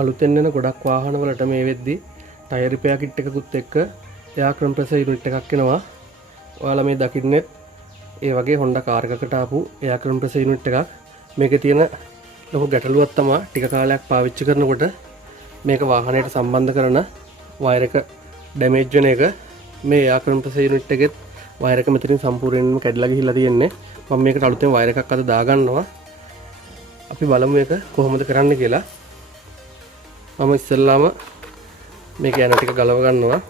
අලුතෙන් එන ගොඩක් වාහන වලට මේ වෙද්දි ටයර් රිපෙයාර් කිට් එකකුත් එක්ක එයා කම්ප්‍රෙසර් යුනිට් එකක් එනවා. ඔයාලා මේ දකින්නේ ඒ වගේ Honda කාර් එකකට ආපු එයා කම්ප්‍රෙසර් යුනිට් එකක්. මේකේ තියෙන ලොකු ගැටලුවක් තමයි ටික කාලයක් පාවිච්චි කරනකොට මේක වාහනයට සම්බන්ධ කරන වයර් එක ඩැමේජ් වෙන එක. මේ එයා කම්ප්‍රෙසර් යුනිට් එකෙත් වයර් එක මෙතනින් සම්පූර්ණයෙන්ම කැඩලා ගිහිල්ලා තියෙන්නේ. මම මේකට අලුතෙන් වයර් එකක් අද දාගන්නවා. අපි බලමු මේක කොහොමද කරන්න කියලා. මම ඉස්සෙල්ලාම මේක යන ටික ගලව ගන්නවා.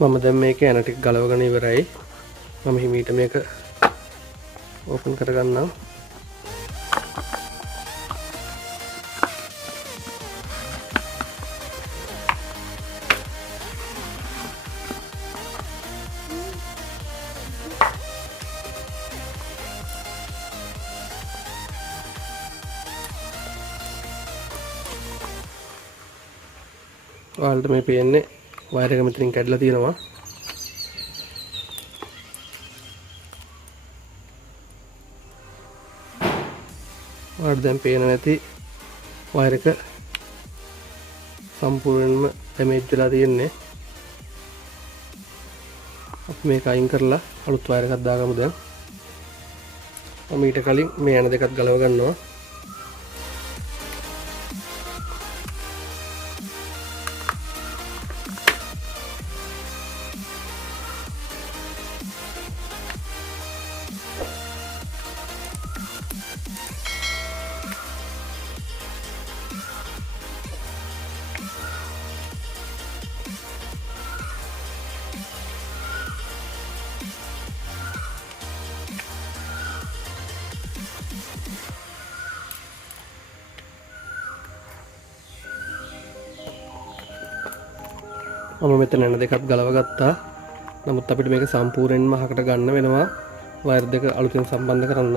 මම දැන් මේක යන ටික ගලවගෙන ඉවරයි. මම හිමීට මේක ඕපන් කරගන්නම්. ඔයාලට මේ පේන්නේ වයර් එක මෙතනින් කැඩලා තියෙනවා. ඔයාලට දැන් පේන නැති වයර් එක සම්පූර්ණයෙන්ම ඩැමේජ් වෙලා තියෙන්නේ. අපි මේක අයින් කරලා අලුත් වයර් එකක් දාගමු දැන්. මම ඊට කලින් මේ යන දෙකත් ගලව ගන්නවා. මම මෙතන යන දෙකත් ගලව ගත්තා. නමුත් අපිට මේක සම්පූර්ණයෙන්ම අහකට ගන්න වෙනවා වයර් දෙක අලුතෙන් සම්බන්ධ කරන්න.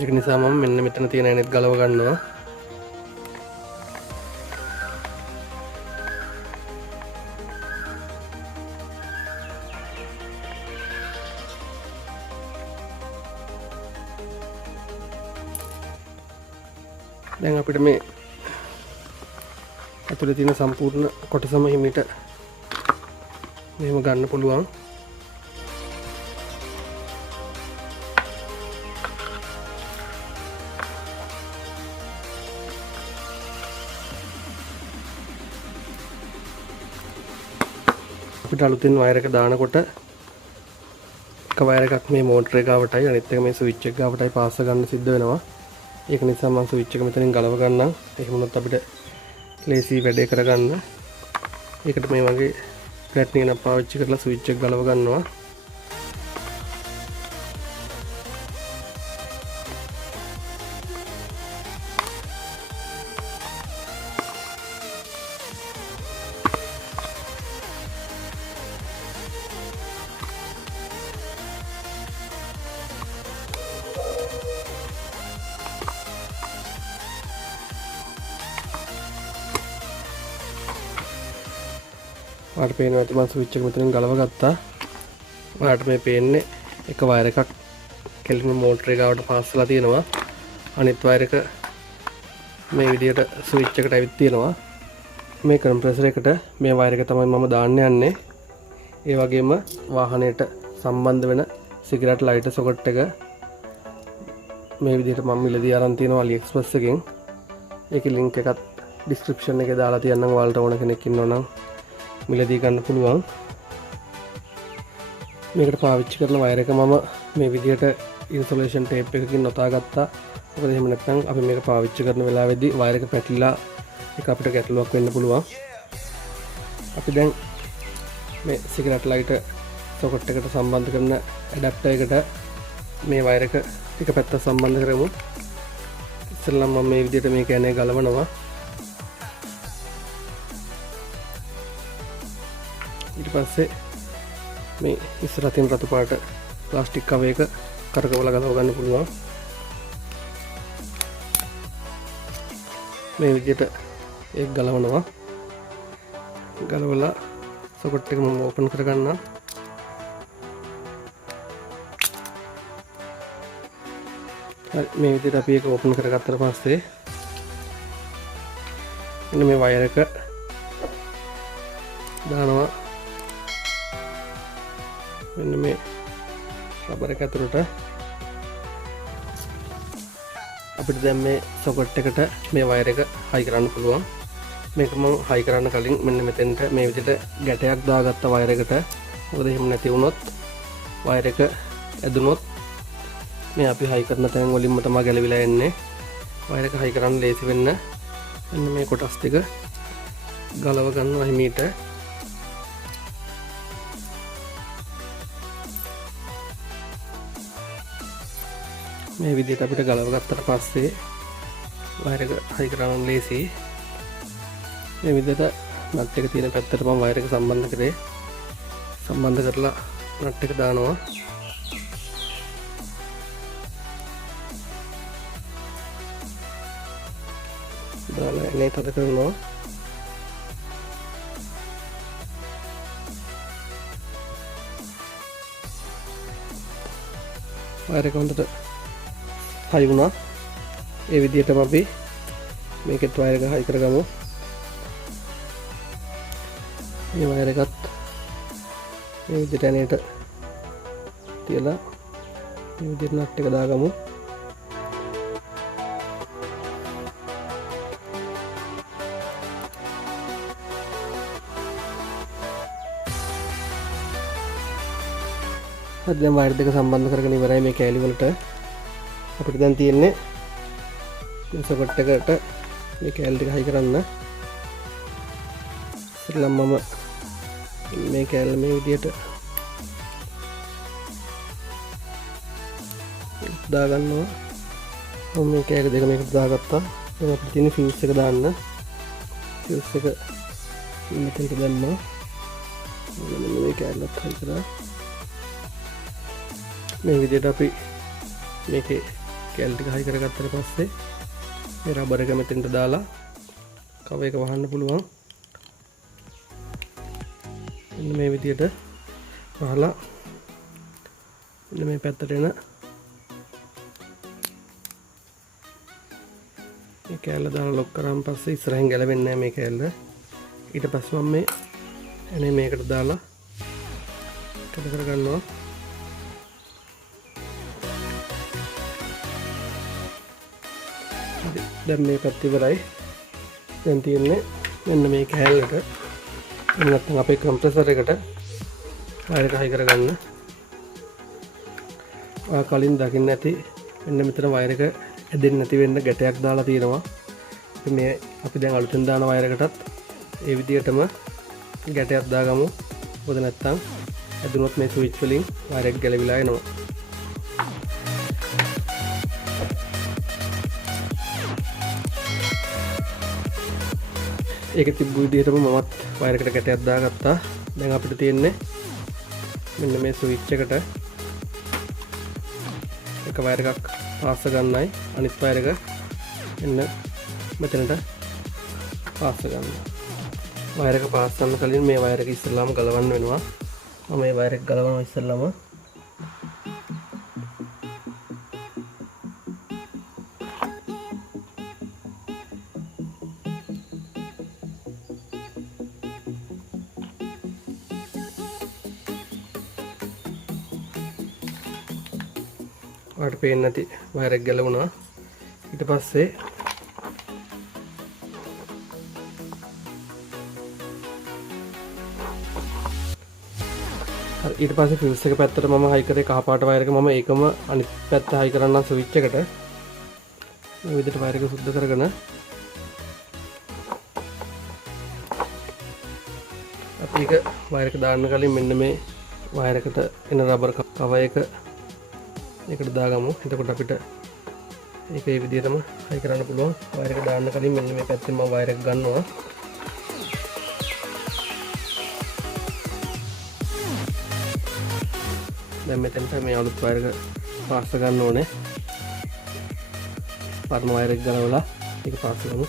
ඒක නිසා මම මෙන්න මෙතන තියෙන ඇනෙත් ගලව ගන්නවා. දැන් අපිට මේ ඇතුලේ තියෙන සම්පූර්ණ කොටසම හිමිට මෙහෙම ගන්න පුළුවන්. අපිට අලුතින් වයර් එක දානකොට එක වයර් එකක් මේ මෝටර් එක ගාවටයි අනිත් එක මේ ස්විච් එක ගාවටයි පාස් ගන්න සිද්ධ වෙනවා. ඒක නිසා මම ස්විච් එක මෙතනින් ගලව ගන්නම්. එහෙම වුණොත් අපිට ලේසි වැඩේ කරගන්න. ඒකට මේ වගේ පැට්නින් එක පාවිච්චි කරලා ස්විච් එක ගලව ගන්නවා. ඔයාලට පේනවා ඇති මම ස්විච් එක මෙතනින් ගලව ගත්තා. ඔයාලට මේ පේන්නේ එක වයර් එකක් කෙලින්ම මෝටර් එක ගාවට පාස් වෙලා තියෙනවා. අනිත් වයර් එක මේ විදිහට ස්විච් එකට ඇවිත් තියෙනවා. මේ කම්ප්‍රෙසර් එකට මේ වයර් එක තමයි මම දාන්න යන්නේ. ඒ වගේම වාහනයට සම්බන්ධ වෙන සිගරට් ලයිටර් සොකට් එක මේ විදිහට මම මිලදී අරන් තියෙනවා AliExpress එකෙන්. ඒකේ link එකත් description එකේ දාලා තියන්නම්. ඔයාලට ඕන කෙනෙක් ඉන්නවා නම් මිලදී ගන්න පුළුවන්. මේකට පාවිච්චි කරන වයර් එක මම මේ විදිහට ඉන්සුලේෂන් ටේප් එකකින් නොතා ගත්තා. මොකද එහෙම නැත්නම් අපි මේක පාවිච්චි කරන වෙලාවේදී වයර් එක පැටලිලා ඒක අපිට ගැටලුවක් වෙන්න පුළුවන්. අපි දැන් මේ සිගරට් ලයිටර් සොකට් එකට සම්බන්ධ කරන ඇඩැප්ටර් එකට මේ වයර් එක එක පැත්තක් සම්බන්ධ කරමු. ඉස්සෙල්ලා මම මේ විදිහට මේක යන්නේ ගලවනවා. ඊට පස්සේ මේ ඉස්සරහ තියෙන රතු පාට ප්ලාස්ටික් කවර් එක කරකවලා ගලව ගන්න පුළුවන්. මේ විදිහට ඒක ගලවනවා. ගලවලා සොකට් එක මම ඕපන් කරගන්නම්. හරි මේ විදිහට අපි ඒක ඕපන් කරගත්තට පස්සේ මෙන්න මේ වයර් එක දානවා. මෙන්න මේ රබර් එක ඇතුළට අපිට දැන් මේ සොකට් එකට මේ වයර් එක හයි කරන්න පුළුවන්. මේක මම හයි කරන්න කලින් මෙන්න මෙතෙන්ට මේ විදිහට ගැටයක් දාගත්ත වයර් එකට. මොකද එහෙම නැති වුණොත් වයර් එක ඇදුනොත් මේ අපි හයි කරන තැන් වලින්ම තමයි ගැලවිලා එන්නේ. වයර් එක හයි කරන්න ලේසි වෙන්න මෙන්න මේ කොටස් ටික ගලව ගන්නවා හිමීට. මේ විදිහට අපිට ගලව ගත්තට පස්සේ වයර් එක හයි කරන්න ලේසි. මේ විදිහට නට් එක තියෙන පැත්තට මම වයර් එක සම්බන්ධ කරේ. සම්බන්ධ කරලා නට් එක දානවා. දාලා එනේ තද කරනවා. වයර් එක හොඳට හයි වුණා. ඒ විදිහටම අපි මේකෙත් වයර් එක හයි කරගමු. මේ වයර් එකත් මේ විදිහට එනේට තියලා මේ විදිහට නට් එක දාගමු. හරි දැන් වයර් දෙක සම්බන්ධ කරගෙන ඉවරයි මේ කෑලි වලට. අපිට දැන් තියෙන්නේ සොකට් එකට මේ කෑලි ටික හයි කරන්න. ඉතින් මම මේ කෑල්ල මේ විදිහට දාගන්නවා. මම මේ කෑලි දෙක මේකට දාගත්තා. දැන් අපිට තියෙන ෆියුස් එක දාන්න. ෆියුස් එක මෙතනට දැම්මා. මෙන්න මේ කෑල්ලත් හයි කරා. මේ විදිහට අපි මේකේ කෑලි ටික හයි කරගත්තට පස්සේ මේ රබර් එක මෙතෙන්ට දාලා කව එක වහන්න පුළුවන්. මෙන්න මේ විදිහට වහලා මෙන්න මේ පැත්තට එන මේ කෑල්ල දාලා ලොක් කරාන් පස්සේ ඉස්සරහින් ගැලවෙන්නේ නැහැ මේ කෑල්ල. ඊට පස්සේ මම මේ එනේ මේකට දාලා කඩ කරගන්නවා. දැන් මේ පැත්ත ඉවරයි. දැන් තියෙන්නේ මෙන්න මේ කෑල්ලට නැත්නම් අපේ කම්ප්‍රෙසර් එකට වයර් එක හයි කරගන්න. ඔයා කලින් දකින්න ඇති මෙන්න මෙතන වයර් එක ඇදෙන්නේ නැති වෙන්න ගැටයක් දාලා තියෙනවා. ඉතින් මේ අපි දැන් අලුතෙන් දාන වයර් එකටත් ඒ විදිහටම ගැටයක් දාගමු. මොකද නැත්නම් ඇදුනොත් මේ ස්විච් වලින් වයර් එක ගැලවිලා එනවා. ඒක තිබ්බු විදිහටම මමත් වයර් එකට ගැටයක් දාගත්තා. දැන් අපිට තියෙන්නේ මෙන්න මේ ස්විච් එකට එක වයර් එකක් පාස් ගන්නයි. අනිත් වයර් එක මෙන්න මෙතනට පාස් ගන්න. වයර් එක පාස් කරන්න කලින් මේ වයර් එක ඉස්සෙල්ලාම ගලවන්න වෙනවා. මම මේ වයර් එක ගලවනවා ඉස්සෙල්ලාම. ඔයාලට පේන්නේ නැති වයර් එක ගැලවුණා. ඊට පස්සේ ෆියුස් එක පැත්තට මම හයි කරේ කහ පාට වයර් එක. මම ඒකම අනිත් පැත්ත හයි කරන්නම් ස්විච් එකට. මේ විදිහට වයර් එක සුද්ධ කරගෙන අපි ඒක වයර් එක දාන්න කලින් මෙන්න මේ වයර් එකට එන රබර් කව එක ඒකට දාගමු. එතකොට අපිට ඒක මේ විදිහටම හයි කරන්න පුළුවන්. වයර් එක දාන්න කලින් මෙන්න මේ පැත්තෙන් මම වයර් එක ගන්නවා. දැන් මෙතනට මේ අලුත් වයර් එක පාස් ගන්න ඕනේ. පරණ වයර් එක ගලවලා ඒක පාස් කරමු.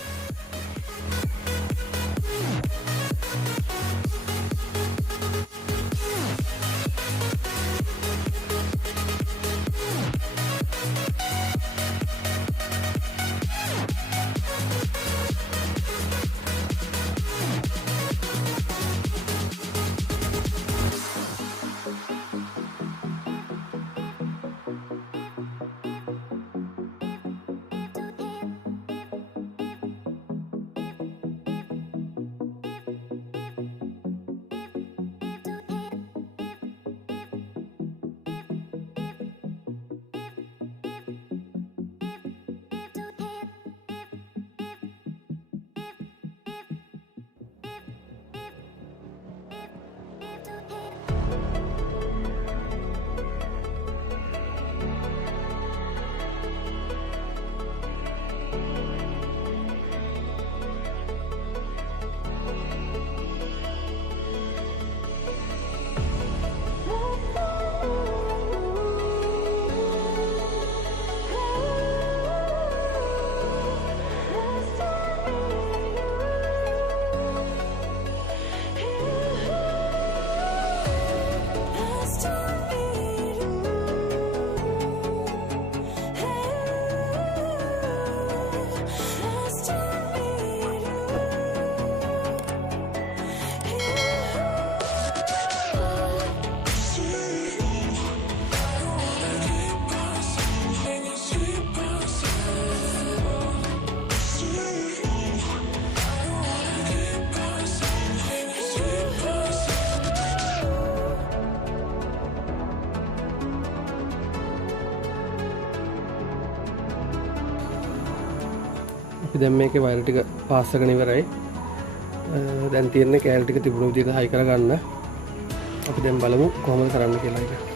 දැන් මේකේ වයර් ටික පාස් කරගෙන ඉවරයි. දැන් තියෙන්නේ කෑලි ටික තිබුණු විදිහට හයි කරගන්න. අපි දැන් බලමු කොහොමද කරන්න කියලා එක.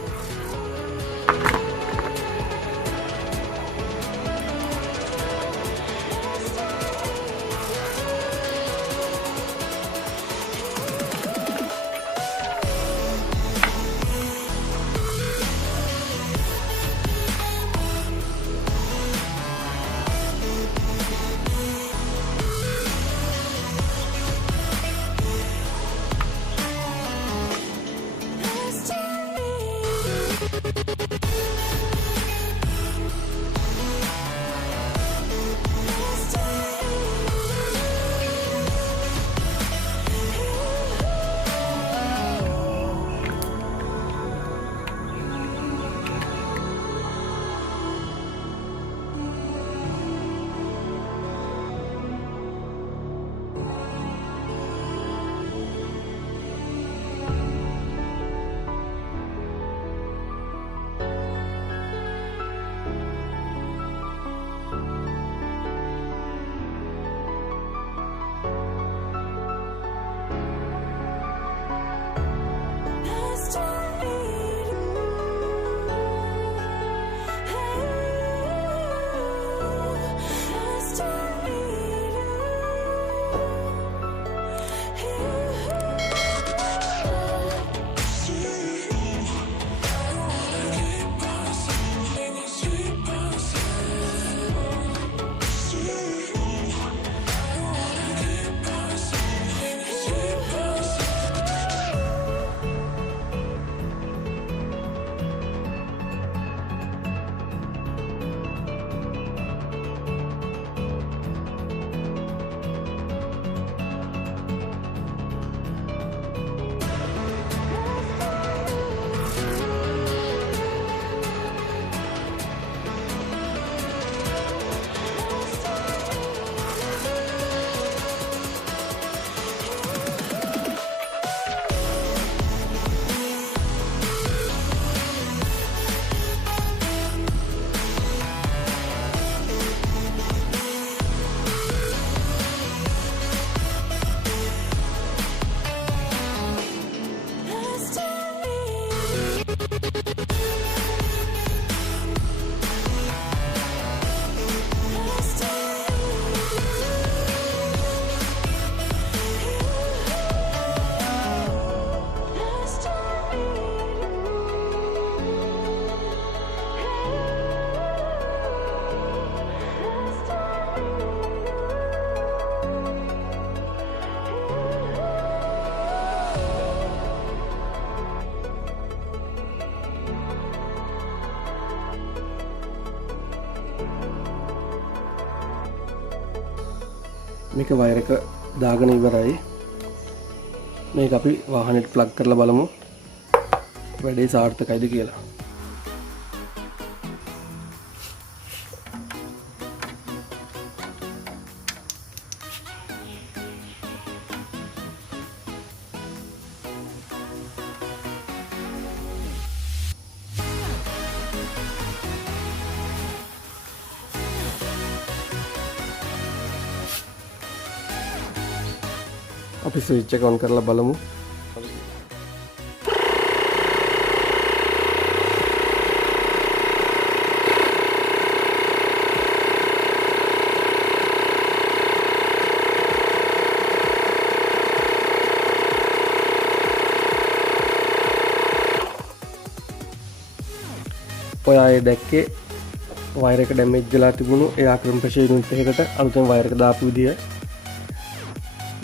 මේක වයර් එක දාගෙන ඉවරයි. මේක අපි වාහනේට ප්ලග් කරලා බලමු වැඩේ සාර්ථකයිද කියලා. අපි ස්විච් එක ඔන් කරලා බලමු. ඔයා ඒ දැක්කේ වයර් එක ඩැමේජ් වෙලා තිබුණු එයා කම්ප්‍රෙසර් යුනිට් එකකට අලුතෙන් වයර් එක දාපු විදිය.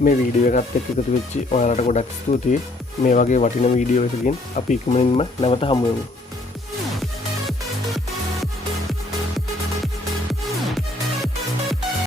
මේ වීඩියෝ එකත් එක්ක එකතු වෙච්චි ඔයාලට ගොඩක් ස්තුතියි. මේ වගේ වටිනා වීඩියෝ එකකින් අපි ඉක්මනින්ම නැවත හමු වෙමු.